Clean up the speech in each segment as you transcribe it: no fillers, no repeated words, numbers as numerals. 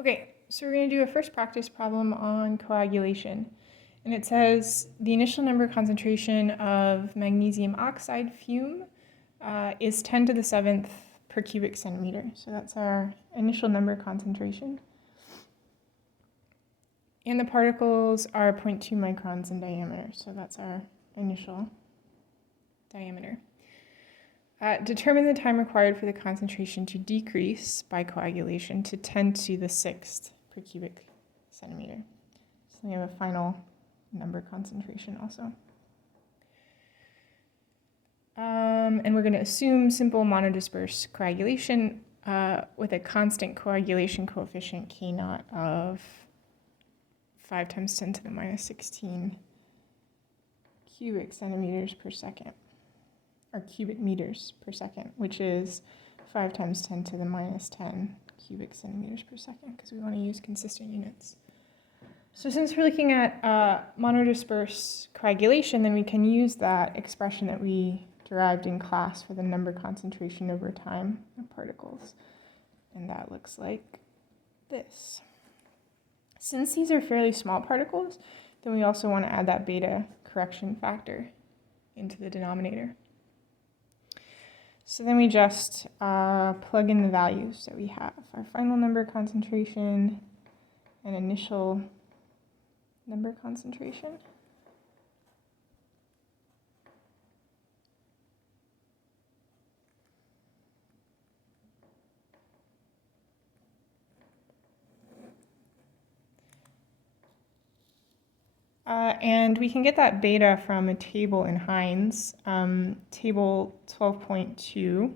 Okay, so we're going to do a first practice problem on coagulation. And it says the initial number concentration of magnesium oxide fume is 10 to the 7th per cubic centimeter. So that's our initial number concentration. And the particles are 0.2 microns in diameter. So that's our initial diameter. Determine the time required for the concentration to decrease by coagulation to 10 to the 6th per cubic centimeter. So we have a final number concentration also. And we're going to assume simple monodisperse coagulation with a constant coagulation coefficient K0 of 5 times 10 to the minus 16 cubic centimeters per second. Or cubic meters per second, which is 5 times 10 to the minus 10 cubic centimeters per second, because we want to use consistent units. So since we're looking at monodisperse coagulation, then we can use that expression that we derived in class for the number concentration over time of particles. And that looks like this. Since these are fairly small particles, then we also want to add that beta correction factor into the denominator. So then we just plug in the values that we have. Our final number concentration and initial number concentration. And we can get that beta from a table in Heinz, table 12.2,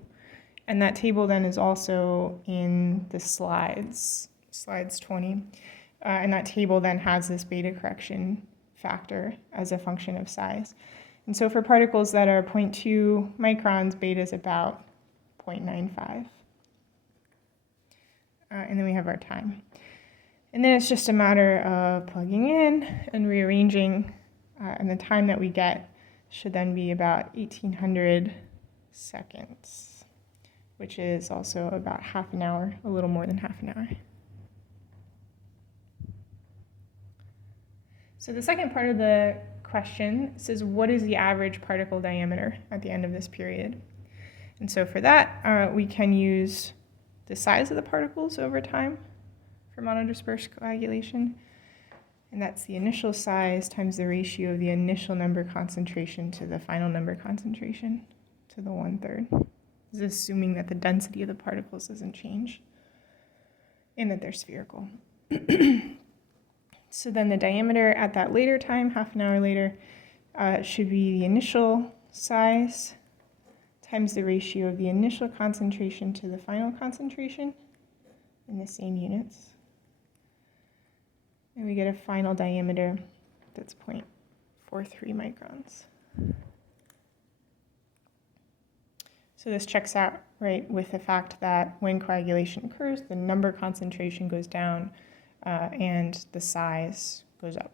and that table then is also in the slides 20, and that table then has this beta correction factor as a function of size. And so for particles that are 0.2 microns, beta is about 0.95. And then we have our time. And then it's just a matter of plugging in and rearranging, and the time that we get should then be about 1800 seconds, which is also about half an hour, a little more than half an hour. So the second part of the question says, what is the average particle diameter at the end of this period? And so for that, we can use the size of the particles over time for monodisperse coagulation, and that's the initial size times the ratio of the initial number concentration to the final number concentration to the 1/3. This is assuming that the density of the particles doesn't change and that they're spherical. So then the diameter at that later time, half an hour later, should be the initial size times the ratio of the initial concentration to the final concentration in the same units. And we get a final diameter that's 0.43 microns. So this checks out, right, with the fact that when coagulation occurs, the number concentration goes down and the size goes up.